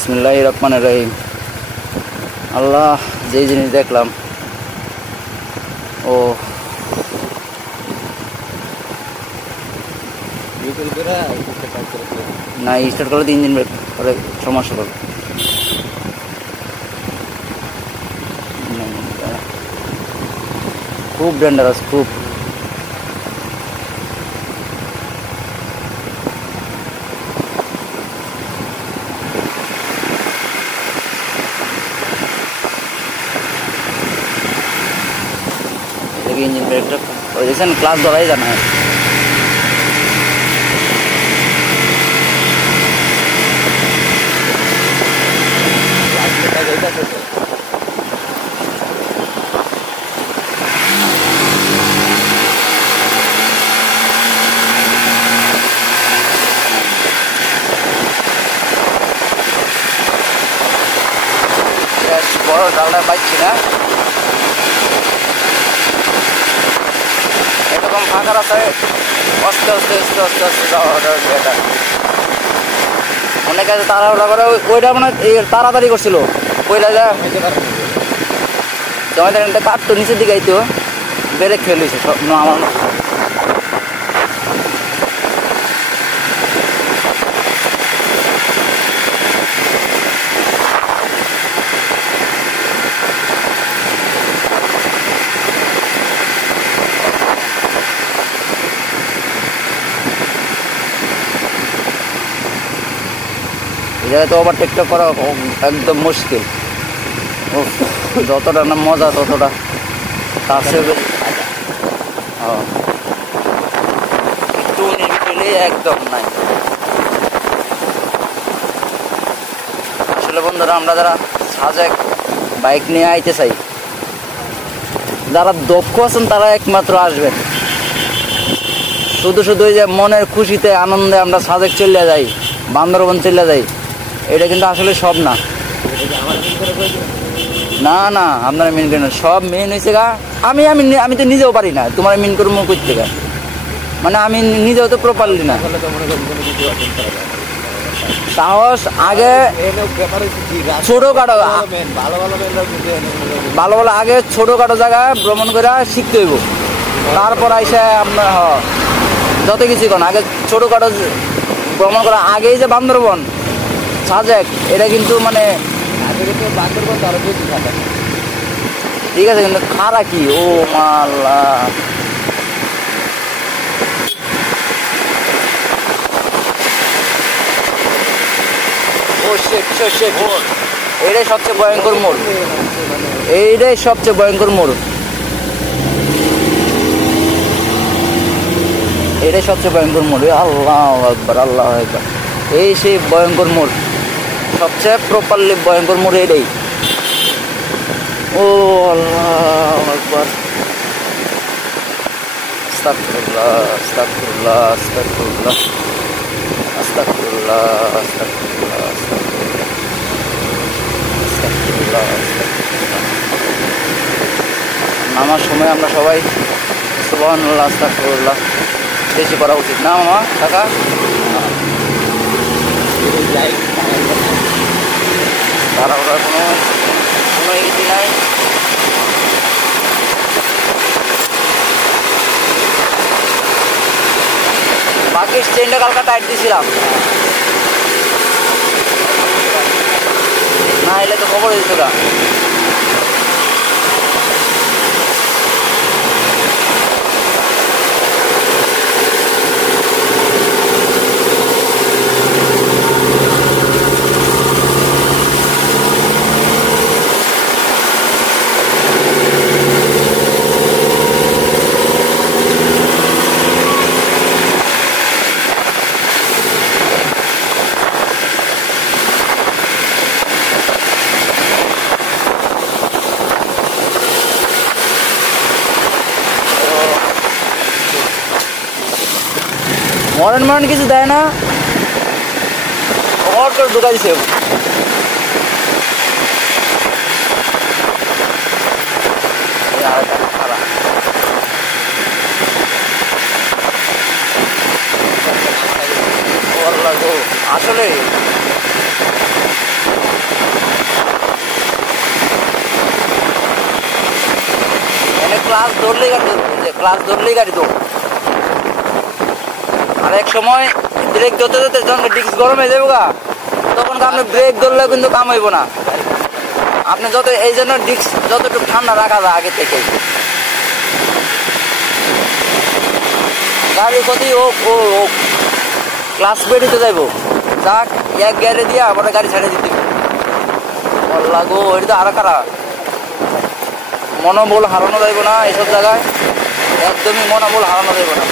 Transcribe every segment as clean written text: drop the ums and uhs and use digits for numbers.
বিসমিল্লাহির রহমানির রহিম। আল্লাহ, যেই জিনিস দেখলাম, ও না, স্টার্ট করলে তো ইঞ্জিন ব্রেক করে সমস্যা করবে। খুব ডেঞ্জারাস, খুব। ইঞ্জিন ব্রেকটা ওই দেখছেন, ক্লাস ধরাই জানা। বড় ডালটা পাচ্ছি না, এরকম ফাঁকা রাস্তায় আস্তে আস্তে আস্তে আস্তে আস্তে যাওয়া এটা অনেক আছে। তাড়াহুড়া করে ওইটা মানে তাড়াতাড়ি করছিল, ওইটা যা জমাতে কাটতো নিচের দিকে আইতো, ব্রেক ফেল হয়েছে সব আমার। এই জায়গায় তো ওভারটেকটা করা একদম মুশকিল। যতটা না মজা ততটা তার চেয়ে একটু একদম নাই। আসলে বন্ধুরা, আমরা যারা সাজেক বাইক নিয়ে আইতে চাই, যারা দক্ষ আছেন তারা একমাত্র আসবেন। শুধু শুধু ওই যে মনের খুশিতে আনন্দে আমরা সাজেক চলে যাই, বান্দরবন চলে যাই, এটা কিন্তু আসলে সব না। না না, আপনারা মেন করেন সব মেন হয়েছে গা। আমি আমি আমি তো নিজেও পারি না, তোমার মেন করে মুখ করতে গা, মানে আমি নিজেও তো প্রপারলি না। সাহস আগে ছোটখাটো ভালো ভালো আগে ছোটখাটো জায়গায় ভ্রমণ করে শিখতে হইব, তারপর আইসা আপনার যত কিছু কোন আগে ছোটখাটো ভ্রমণ করা। আগেই যে বান্দরবন সাজেক, এটা কিন্তু মানে ঠিক আছে, কিন্তু খারা কি ও মাল্লা। এইটাই সবচেয়ে ভয়ঙ্কর মোড়, এইটাই সবচেয়ে ভয়ঙ্কর মোড়, এটাই সবচেয়ে ভয়ঙ্কর মোড়। আল্লাহু আকবার, আল্লাহু আকবার। এই সেই ভয়ঙ্কর মোড়, সবচেয়ে প্রপারলি ভয়ঙ্কর মোড় এটাই। ও আল্লাহু আকবার, আস্তাগফিরুল্লাহ আস্তাগফিরুল্লাহ আস্তাগফিরুল্লাহ আস্তাগফিরুল্লাহ আস্তাগফিরুল্লাহ আস্তাগফিরুল্লাহ আস্তাগফিরুল্লাহ। নামার সময় আমরা সবাই সুবহানাল্লাহ আস্তাগফিরুল্লাহ বেশি করা উচিত না মামা কাকা? তারা ওরা কোনো ইতি নাই। বাকি স্ট্যান্ডে কালকা টাইট দিয়েছিলাম না, এলে তো খবর হয়েছিল না। মরণ কিছু দেয় না, হট করে ঢুকা দিছে। আসলে ক্লাস ধরলেই গাড়ি ক্লাস ধরলেই গাড়ি দৌড়। আর এক সময় ব্রেক ধরতে ধরতে যখন ডিস্ক গরম হয়ে যাবো গা, তখন আপনি ব্রেক ধরলেও কিন্তু কাম হইব না। আপনি যত এই জন্য ডিস্ক যতটুকু ঠান্ডা রাখা যায় আগে থেকে। গাড়ি ক্ষতি হোক ও হোক, ক্লাস বেরিতে যাইব, যাক এক গিয়ারে দিয়া আবার গাড়ি ছেড়ে দিতে লাগো। এটা তো আরো খারাপ, মনোবল হারানো যাইব না এইসব জায়গায়, একদমই মনোবল হারানো যাইব না।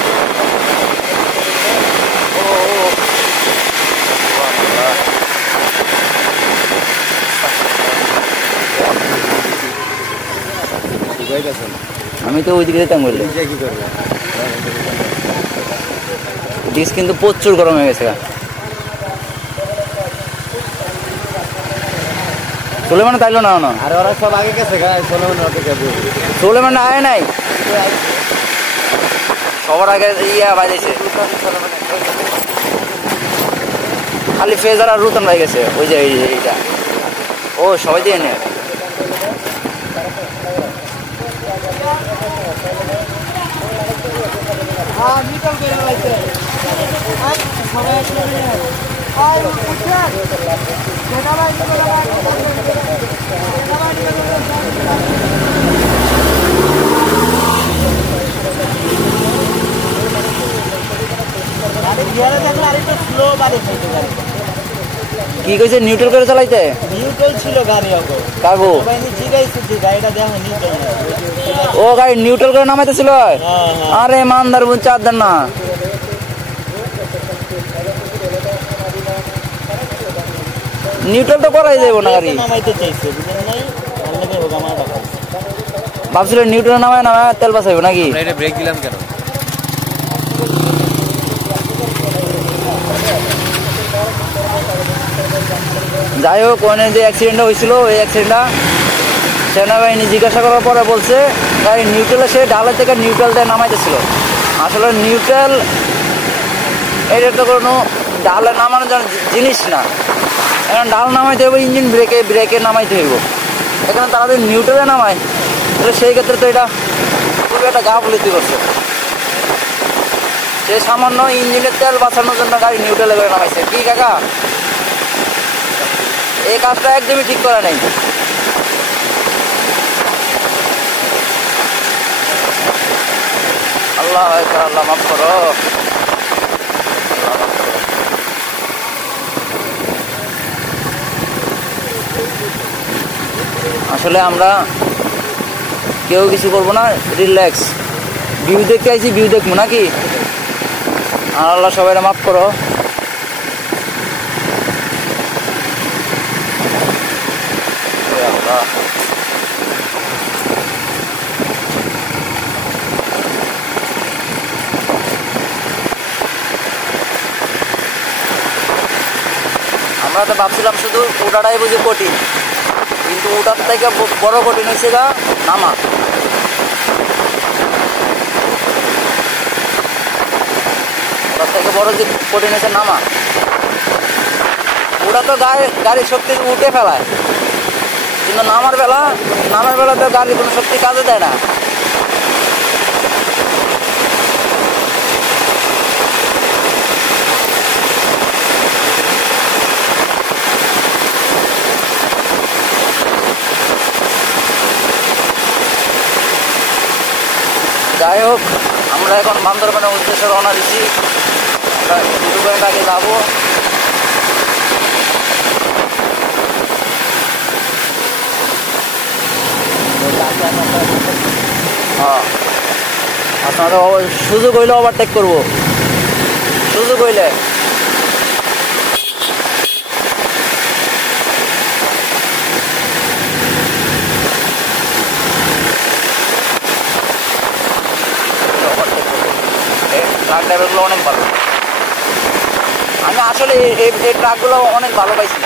আমি তো ওইদিকে যেতাম বললে, ডিস্ক কিন্তু প্রচুর গরম হয়ে গেছে। সুলেমান তাইলো না না, আরে ওরা সব আগে গেছে গা, সুলেমান আয় নাই, সবার আগে ইয়া বাইরেছে। খালি ফেজার আর রুতন ভাই গেছে ওই যে এইটা। ও সবাই দিয়ে নে। কি কইছে নিউট্রাল করে চালাইতে? নিউট্রাল ছিল গাড়ি আগে কাগো গাড়িটা দেখো নিউট্রাল। ও গাড়ি নিউট্রাল করে নামাইতেছিল। আরে মানদার বুন চার দেন না, নিউট্রাল তো করাই যাবো না গাড়ি। নামাইতে চাইছে বুঝেন নাই, অন্যকে হোক আমার কথা ভাবছিল নিউট্রাল নামায় তেল বাঁচাইবো নাকি। এটা ব্রেক দিলাম কেন? যাই হোক, ওখানে যে অ্যাক্সিডেন্টটা হয়েছিল ওই অ্যাক্সিডেন্টটা সেনাবাহিনী জিজ্ঞাসা করার পরে বলছে গাড়ি নিউট্রালে সে ডালের থেকে নিউট্রাল দিয়ে নামাইতেছিল। আসলে নিউট্রাল এটা তো কোনো ডালে নামানোর জিনিস না, এখন ডাল নামাইতে হইব ইঞ্জিন ব্রেকে নামাইতে হইব। এখানে তারা যদি নিউট্রালে নামায় তাহলে সেই ক্ষেত্রে তো এটা খুবই একটা গাফিলতি করছে। সে সামান্য ইঞ্জিনের তেল বাঁচানোর জন্য গাড়ি নিউট্রালে করে নামাইছে। কি কাকা, এই কাজটা একদমই ঠিক করে নাই। আল্লাহ আল্লাহ মাফ করো। আসলে আমরা কেউ কিছু করবো না, রিল্যাক্স, ভিউ দেখতে আইছি, ভিউ দেখবো নাকি। আল্লাহ সবাই মাফ করো। আমরা তো ভাবছিলাম শুধু ওটাটাই বুঝি কঠিন, কিন্তু ওটার থেকে বড় কঠিন হয়েছে গা নামা। ওটার থেকে বড় যে কঠিন হয়েছে নামা। ওটা তো গাড়ির শক্তি উঠে ফেলায়, কিন্তু নামার বেলা তো গাড়ির কোনো শক্তি কাজে দেয় না। যাই হোক, আমরা এখন বান্দরবানের উদ্দেশ্যে রওনা দিচ্ছি। আমরা 2 ঘন্টা আগে যাবো। হ্যাঁ, আপনারা সুযোগ হইলে ওভারটেক করবো, সুযোগ হইলে। ট্রাক ড্রাইভারগুলো অনেক ভালো। আমি আসলে এই ট্রাকগুলো অনেক ভালো পাইছি।